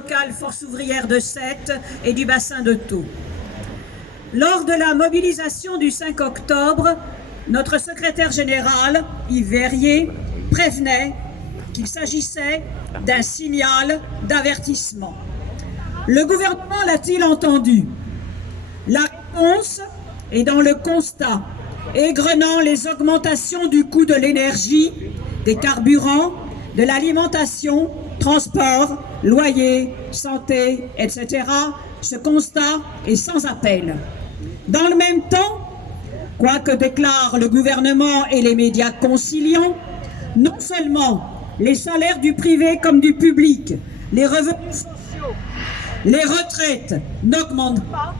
locale Force ouvrière de Sète et du bassin de Thau. Lors de la mobilisation du 5 octobre, notre secrétaire général, Yves Verrier, prévenait qu'il s'agissait d'un signal d'avertissement. Le gouvernement l'a-t-il entendu? La réponse est dans le constat, égrenant les augmentations du coût de l'énergie, des carburants, de l'alimentation, transport, loyer, santé, etc. Ce constat est sans appel. Dans le même temps, quoi que déclarent le gouvernement et les médias conciliants, non seulement les salaires du privé comme du public, les revenus sociaux, les retraites n'augmentent pas,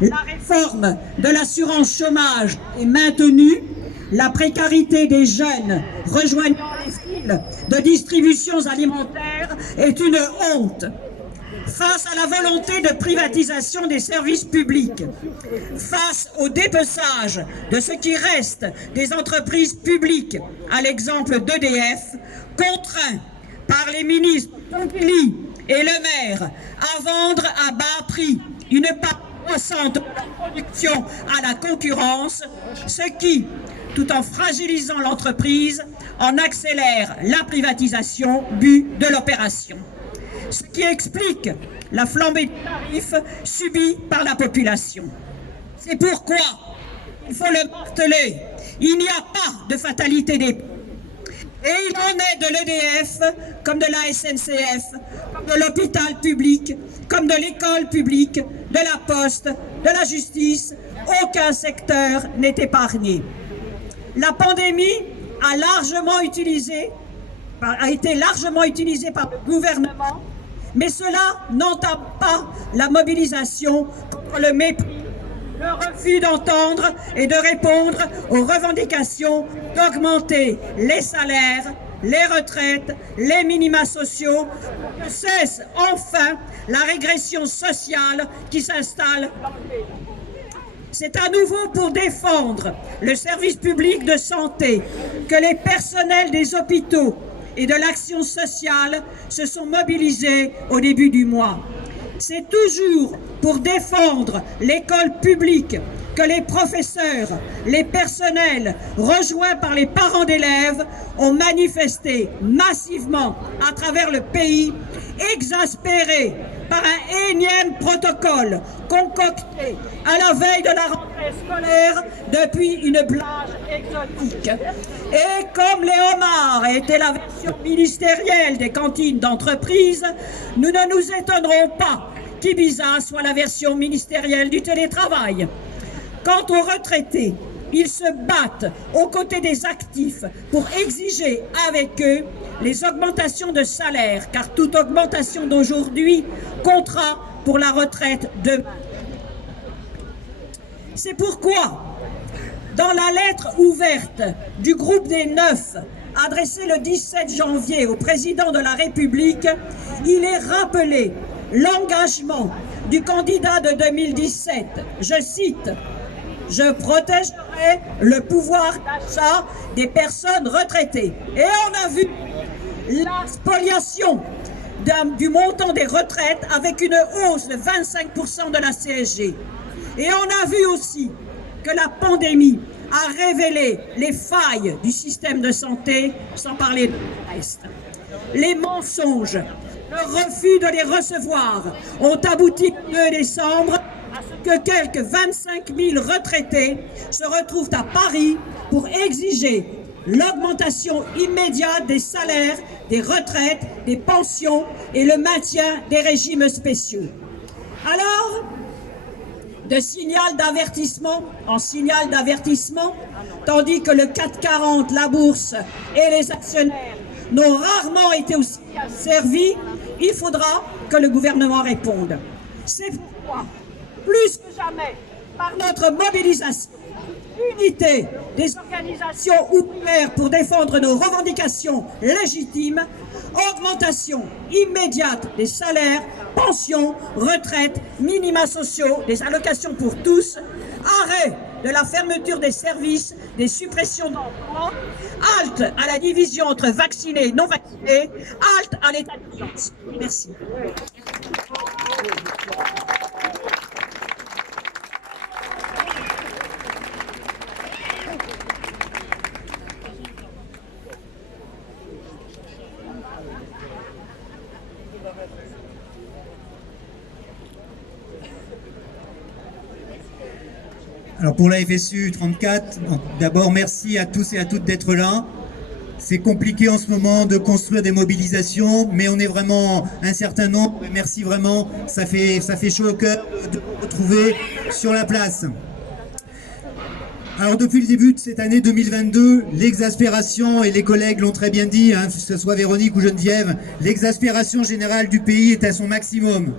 la réforme de l'assurance chômage est maintenue, la précarité des jeunes rejoignant les fils de distributions alimentaires est une honte. Face à la volonté de privatisation des services publics, face au dépeçage de ce qui reste des entreprises publiques, à l'exemple d'EDF, contraints par les ministres Pompili et Le Maire à vendre à bas prix une part croissante de la production à la concurrence, ce qui, tout en fragilisant l'entreprise, en accélère la privatisation but de l'opération. Ce qui explique la flambée de tarifs subie par la population. C'est pourquoi, il faut le marteler, il n'y a pas de fatalité des prix. Et il en est de l'EDF, comme de la SNCF, comme de l'hôpital public, comme de l'école publique, de la poste, de la justice. Aucun secteur n'est épargné. La pandémie a été largement utilisée par le gouvernement, mais cela n'entame pas la mobilisation contre le mépris, le refus d'entendre et de répondre aux revendications d'augmenter les salaires, les retraites, les minima sociaux, pour que cesse enfin la régression sociale qui s'installe dans le pays. C'est à nouveau pour défendre le service public de santé que les personnels des hôpitaux et de l'action sociale se sont mobilisés au début du mois. C'est toujours pour défendre l'école publique que les professeurs, les personnels, rejoints par les parents d'élèves, ont manifesté massivement à travers le pays, exaspérés par un énième protocole concocté à la veille de la rentrée scolaire depuis une plage exotique. Et comme les homards étaient la version ministérielle des cantines d'entreprise, nous ne nous étonnerons pas qu'Ibiza soit la version ministérielle du télétravail. Quant aux retraités, ils se battent aux côtés des actifs pour exiger avec eux les augmentations de salaire, car toute augmentation d'aujourd'hui comptera pour la retraite de... C'est pourquoi, dans la lettre ouverte du groupe des 9, adressée le 17 janvier au président de la République, il est rappelé l'engagement du candidat de 2017, je cite, « Je protégerai le pouvoir d'achat des personnes retraitées. » Et on a vu la spoliation du montant des retraites avec une hausse de 25% de la CSG. Et on a vu aussi que la pandémie a révélé les failles du système de santé, sans parler de reste. Les mensonges, le refus de les recevoir ont abouti le 2 décembre à ce que quelques 25 000 retraités se retrouvent à Paris pour exiger l'augmentation immédiate des salaires, des retraites, des pensions et le maintien des régimes spéciaux. Alors, de signal d'avertissement en signal d'avertissement, tandis que le 440, la bourse et les actionnaires n'ont rarement été aussi bien servis, il faudra que le gouvernement réponde. C'est pourquoi, plus que jamais, par notre mobilisation, unité des organisations ouvrières pour défendre nos revendications légitimes, augmentation immédiate des salaires, pensions, retraites, minima sociaux, des allocations pour tous, arrêt de la fermeture des services, des suppressions d'emplois, halte à la division entre vaccinés et non vaccinés, halte à l'état d'urgence. Merci. Alors pour la FSU 34, d'abord merci à tous et à toutes d'être là. C'est compliqué en ce moment de construire des mobilisations, mais on est vraiment un certain nombre. Et merci vraiment, ça fait chaud au cœur de vous retrouver sur la place. Alors depuis le début de cette année 2022, l'exaspération, et les collègues l'ont très bien dit, hein, que ce soit Véronique ou Geneviève, l'exaspération générale du pays est à son maximum.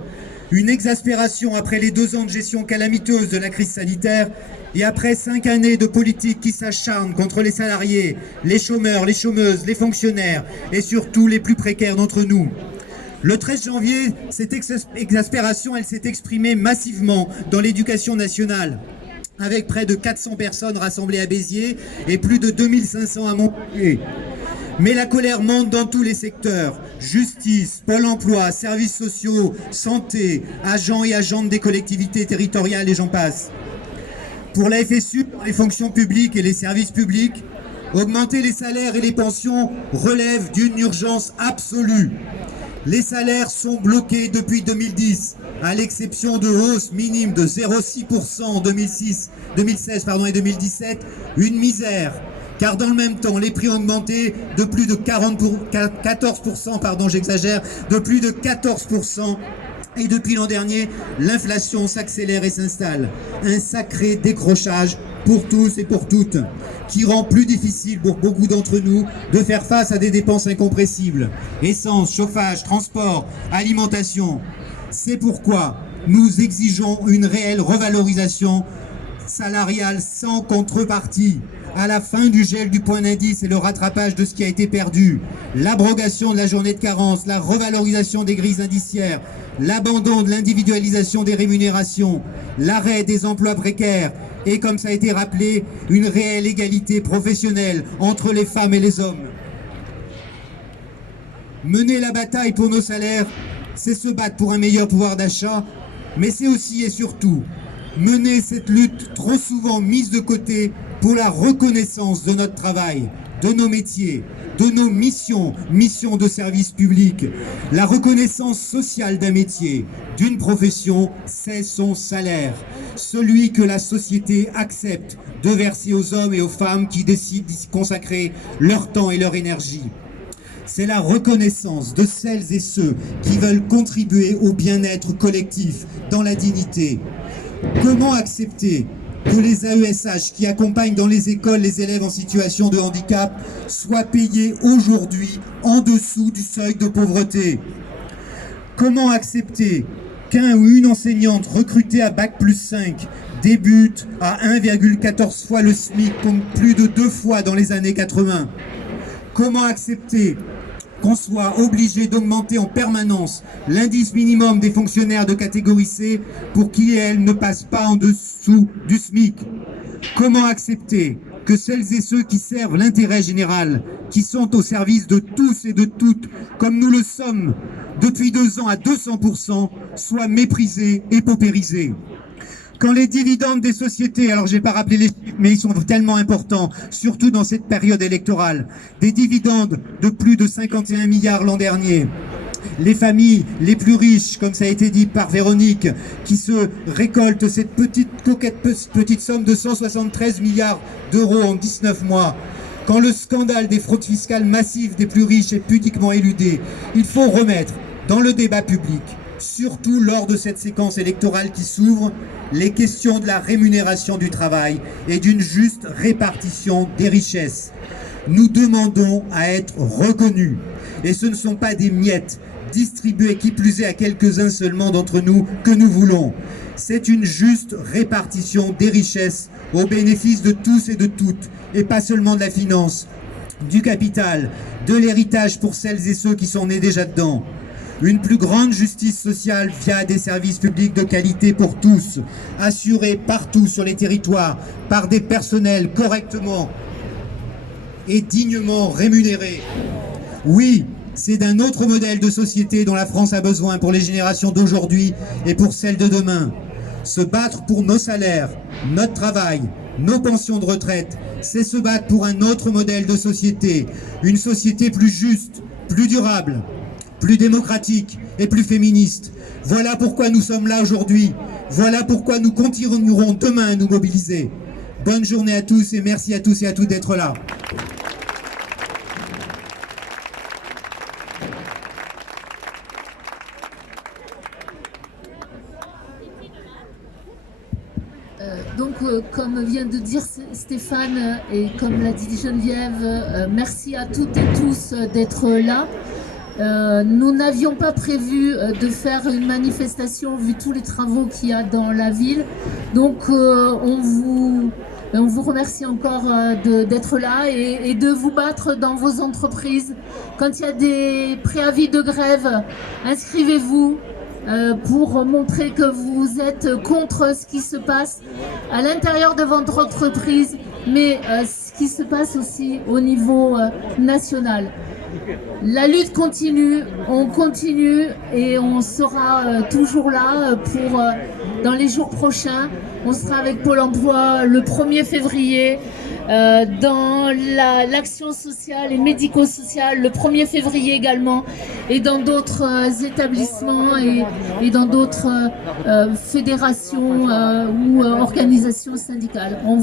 Une exaspération après les 2 ans de gestion calamiteuse de la crise sanitaire et après 5 années de politique qui s'acharnent contre les salariés, les chômeurs, les chômeuses, les fonctionnaires et surtout les plus précaires d'entre nous. Le 13 janvier, cette exaspération, elle s'est exprimée massivement dans l'éducation nationale, avec près de 400 personnes rassemblées à Béziers et plus de 2500 à Montpellier. Mais la colère monte dans tous les secteurs. Justice, Pôle emploi, services sociaux, santé, agents et agentes des collectivités territoriales et j'en passe. Pour la FSU, les fonctions publiques et les services publics, augmenter les salaires et les pensions relève d'une urgence absolue. Les salaires sont bloqués depuis 2010, à l'exception de hausses minimes de 0,6% en 2016 et 2017, une misère. Car dans le même temps, les prix ont augmenté de plus de 14%, j'exagère, de plus de 14%. Et depuis l'an dernier, l'inflation s'accélère et s'installe. Un sacré décrochage pour tous et pour toutes, qui rend plus difficile pour beaucoup d'entre nous de faire face à des dépenses incompressibles. Essence, chauffage, transport, alimentation. C'est pourquoi nous exigeons une réelle revalorisation salariale sans contrepartie, à la fin du gel du point d'indice et le rattrapage de ce qui a été perdu, l'abrogation de la journée de carence, la revalorisation des grilles indiciaires, l'abandon de l'individualisation des rémunérations, l'arrêt des emplois précaires et, comme ça a été rappelé, une réelle égalité professionnelle entre les femmes et les hommes. Mener la bataille pour nos salaires, c'est se battre pour un meilleur pouvoir d'achat, mais c'est aussi et surtout mener cette lutte trop souvent mise de côté pour la reconnaissance de notre travail, de nos métiers, de nos missions de service public. La reconnaissance sociale d'un métier, d'une profession, c'est son salaire. Celui que la société accepte de verser aux hommes et aux femmes qui décident d'y consacrer leur temps et leur énergie. C'est la reconnaissance de celles et ceux qui veulent contribuer au bien-être collectif, dans la dignité. Comment accepter que les AESH qui accompagnent dans les écoles les élèves en situation de handicap soient payés aujourd'hui en dessous du seuil de pauvreté? Comment accepter qu'un ou une enseignante recrutée à Bac+5 débute à 1,14 fois le SMIC, contre plus de 2 fois dans les années 80? Comment accepter qu'on soit obligé d'augmenter en permanence l'indice minimum des fonctionnaires de catégorie C pour qu'ils et elles ne passent pas en dessous du SMIC? Comment accepter que celles et ceux qui servent l'intérêt général, qui sont au service de tous et de toutes, comme nous le sommes depuis 2 ans à 200%, soient méprisés et paupérisés? Quand les dividendes des sociétés, alors je n'ai pas rappelé les chiffres, mais ils sont tellement importants, surtout dans cette période électorale, des dividendes de plus de 51 milliards l'an dernier, les familles les plus riches, comme ça a été dit par Véronique, qui se récoltent cette petite somme de 173 milliards d'euros en 19 mois, quand le scandale des fraudes fiscales massives des plus riches est pudiquement éludé, il faut remettre dans le débat public, surtout lors de cette séquence électorale qui s'ouvre, les questions de la rémunération du travail et d'une juste répartition des richesses. Nous demandons à être reconnus. Et ce ne sont pas des miettes distribuées qui plus est à quelques-uns seulement d'entre nous que nous voulons. C'est une juste répartition des richesses au bénéfice de tous et de toutes, et pas seulement de la finance, du capital, de l'héritage pour celles et ceux qui sont nés déjà dedans. Une plus grande justice sociale via des services publics de qualité pour tous, assurés partout sur les territoires par des personnels correctement et dignement rémunérés. Oui, c'est d'un autre modèle de société dont la France a besoin pour les générations d'aujourd'hui et pour celles de demain. Se battre pour nos salaires, notre travail, nos pensions de retraite, c'est se battre pour un autre modèle de société, une société plus juste, plus durable, plus démocratique et plus féministe. Voilà pourquoi nous sommes là aujourd'hui. Voilà pourquoi nous continuerons demain à nous mobiliser. Bonne journée à tous et merci à tous et à toutes d'être là. Comme vient de dire Stéphane et comme l'a dit Geneviève, merci à toutes et tous d'être là. Nous n'avions pas prévu de faire une manifestation vu tous les travaux qu'il y a dans la ville. Donc on vous remercie encore d'être là et de vous battre dans vos entreprises. Quand il y a des préavis de grève, inscrivez-vous. Pour montrer que vous êtes contre ce qui se passe à l'intérieur de votre entreprise, mais ce qui se passe aussi au niveau national. La lutte continue, on continue et on sera toujours là pour dans les jours prochains. On sera avec Pôle emploi le 1er février. Dans l'action sociale et médico-sociale le 1er février également, et dans d'autres établissements et dans d'autres fédérations ou organisations syndicales.